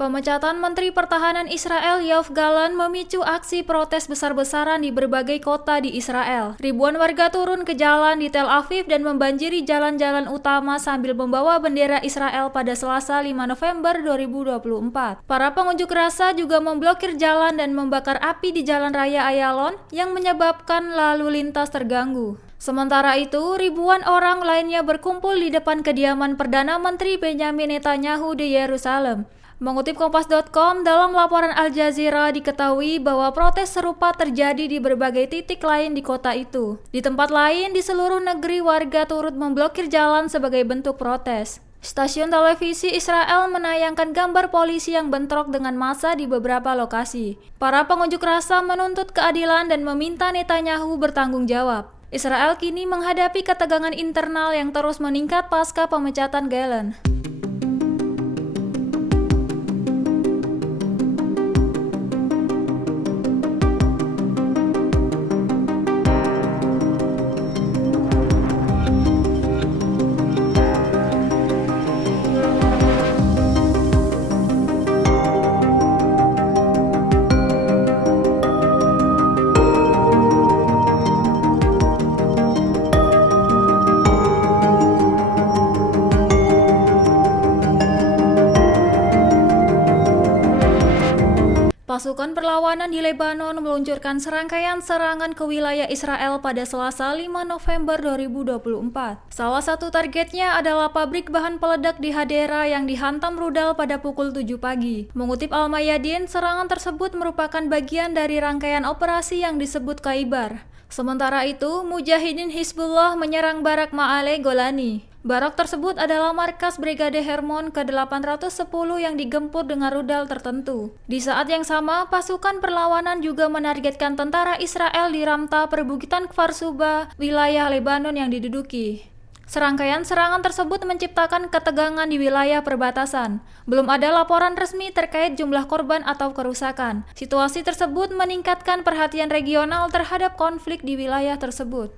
Pemecatan Menteri Pertahanan Israel Yoav Gallant memicu aksi protes besar-besaran di berbagai kota di Israel. Ribuan warga turun ke jalan di Tel Aviv dan membanjiri jalan-jalan utama sambil membawa bendera Israel pada Selasa 5 November 2024. Para pengunjuk rasa juga memblokir jalan dan membakar api di Jalan Raya Ayalon yang menyebabkan lalu lintas terganggu. Sementara itu, ribuan orang lainnya berkumpul di depan kediaman Perdana Menteri Benjamin Netanyahu di Yerusalem. Mengutip Kompas.com, dalam laporan Al Jazeera diketahui bahwa protes serupa terjadi di berbagai titik lain di kota itu. Di tempat lain di seluruh negeri, warga turut memblokir jalan sebagai bentuk protes. Stasiun televisi Israel menayangkan gambar polisi yang bentrok dengan massa di beberapa lokasi. Para pengunjuk rasa menuntut keadilan dan meminta Netanyahu bertanggung jawab. Israel kini menghadapi ketegangan internal yang terus meningkat pasca pemecatan Gallant. Pasukan perlawanan di Lebanon meluncurkan serangkaian serangan ke wilayah Israel pada Selasa 5 November 2024. Salah satu targetnya adalah pabrik bahan peledak di Hadera yang dihantam rudal pada pukul 7 pagi. Mengutip Al-Mayadin, serangan tersebut merupakan bagian dari rangkaian operasi yang disebut Khaibar. Sementara itu, Mujahidin Hizbullah menyerang Barak Ma'ale Golani. Barak tersebut adalah markas Brigade Hermon ke-810 yang digempur dengan rudal tertentu. Di saat yang sama, pasukan perlawanan juga menargetkan tentara Israel di Ramta, perbukitan Kfar Suba, wilayah Lebanon yang diduduki. Serangkaian serangan tersebut menciptakan ketegangan di wilayah perbatasan. Belum ada laporan resmi terkait jumlah korban atau kerusakan. Situasi tersebut meningkatkan perhatian regional terhadap konflik di wilayah tersebut.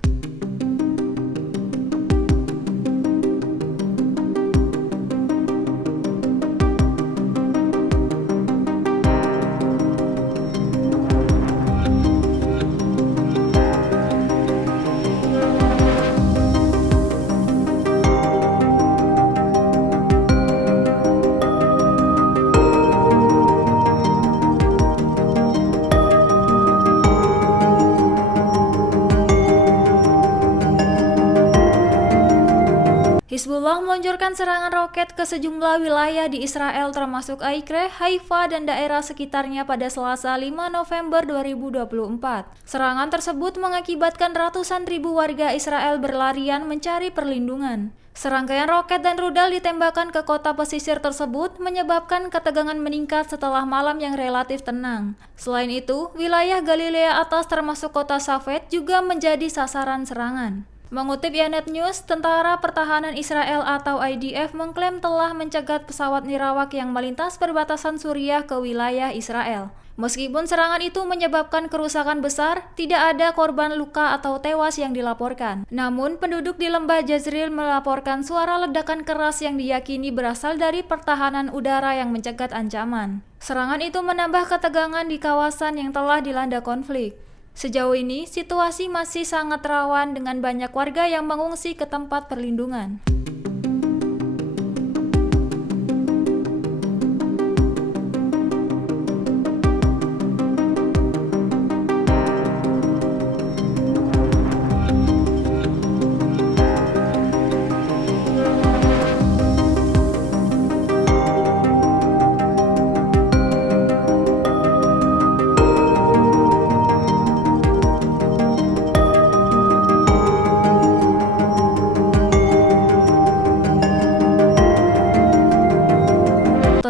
Hizbullah meluncurkan serangan roket ke sejumlah wilayah di Israel termasuk Acre, Haifa, dan daerah sekitarnya pada Selasa 5 November 2024. Serangan tersebut mengakibatkan ratusan ribu warga Israel berlarian mencari perlindungan. Serangkaian roket dan rudal ditembakkan ke kota pesisir tersebut menyebabkan ketegangan meningkat setelah malam yang relatif tenang. Selain itu, wilayah Galilea atas termasuk kota Safed juga menjadi sasaran serangan. Mengutip Ynet News, Tentara Pertahanan Israel atau IDF mengklaim telah mencegat pesawat nirawak yang melintas perbatasan Suriah ke wilayah Israel. Meskipun serangan itu menyebabkan kerusakan besar, tidak ada korban luka atau tewas yang dilaporkan. Namun, penduduk di lembah Jezreel melaporkan suara ledakan keras yang diyakini berasal dari pertahanan udara yang mencegat ancaman. Serangan itu menambah ketegangan di kawasan yang telah dilanda konflik. Sejauh ini, situasi masih sangat rawan dengan banyak warga yang mengungsi ke tempat perlindungan.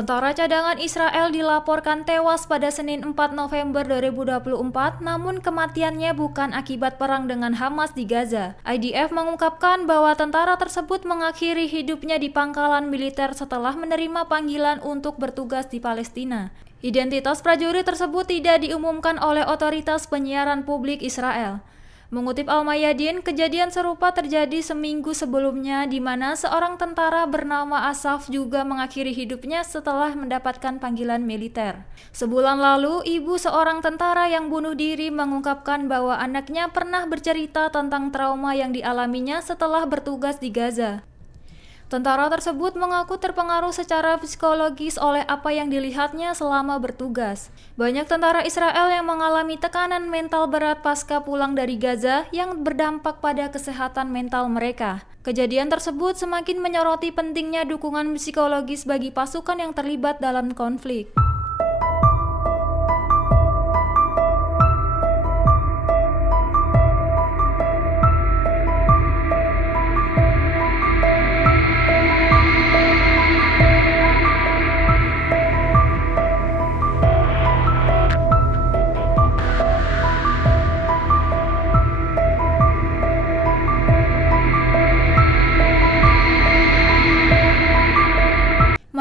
Tentara cadangan Israel dilaporkan tewas pada Senin 4 November 2024, namun kematiannya bukan akibat perang dengan Hamas di Gaza. IDF mengungkapkan bahwa tentara tersebut mengakhiri hidupnya di pangkalan militer setelah menerima panggilan untuk bertugas di Palestina. Identitas prajurit tersebut tidak diumumkan oleh otoritas penyiaran publik Israel. Mengutip Al-Mayadin, kejadian serupa terjadi seminggu sebelumnya di mana seorang tentara bernama Asaf juga mengakhiri hidupnya setelah mendapatkan panggilan militer. Sebulan lalu, ibu seorang tentara yang bunuh diri mengungkapkan bahwa anaknya pernah bercerita tentang trauma yang dialaminya setelah bertugas di Gaza. Tentara tersebut mengaku terpengaruh secara psikologis oleh apa yang dilihatnya selama bertugas. Banyak tentara Israel yang mengalami tekanan mental berat pasca pulang dari Gaza yang berdampak pada kesehatan mental mereka. Kejadian tersebut semakin menyoroti pentingnya dukungan psikologis bagi pasukan yang terlibat dalam konflik.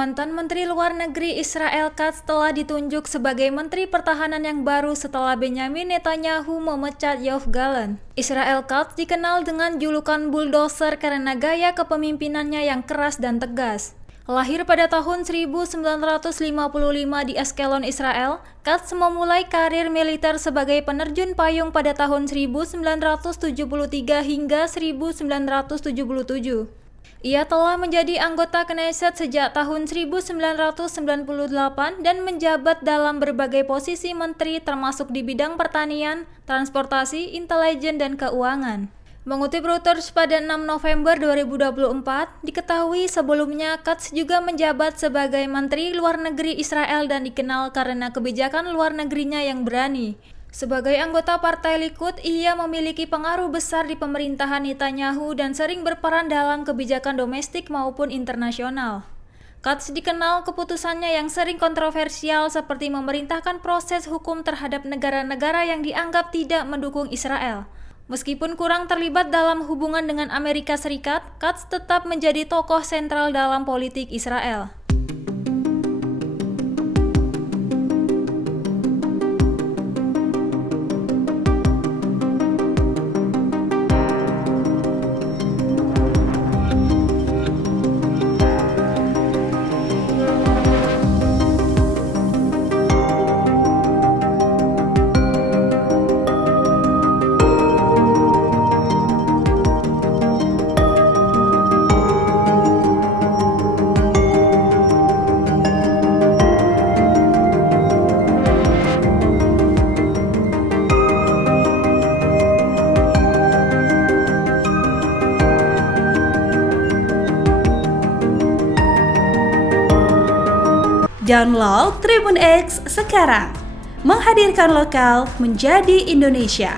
Mantan Menteri Luar Negeri Israel Katz telah ditunjuk sebagai Menteri Pertahanan yang baru setelah Benjamin Netanyahu memecat Yoav Gallant. Israel Katz dikenal dengan julukan bulldozer karena gaya kepemimpinannya yang keras dan tegas. Lahir pada tahun 1955 di Ashkelon, Israel, Katz memulai karir militer sebagai penerjun payung pada tahun 1973 hingga 1977. Ia telah menjadi anggota Knesset sejak tahun 1998 dan menjabat dalam berbagai posisi menteri termasuk di bidang pertanian, transportasi, intelijen, dan keuangan. Mengutip Reuters pada 6 November 2024, diketahui sebelumnya Katz juga menjabat sebagai Menteri Luar Negeri Israel dan dikenal karena kebijakan luar negerinya yang berani. Sebagai anggota Partai Likud, ia memiliki pengaruh besar di pemerintahan Netanyahu dan sering berperan dalam kebijakan domestik maupun internasional. Katz dikenal keputusannya yang sering kontroversial seperti memerintahkan proses hukum terhadap negara-negara yang dianggap tidak mendukung Israel. Meskipun kurang terlibat dalam hubungan dengan Amerika Serikat, Katz tetap menjadi tokoh sentral dalam politik Israel. Download Tribun X sekarang, menghadirkan lokal menjadi Indonesia.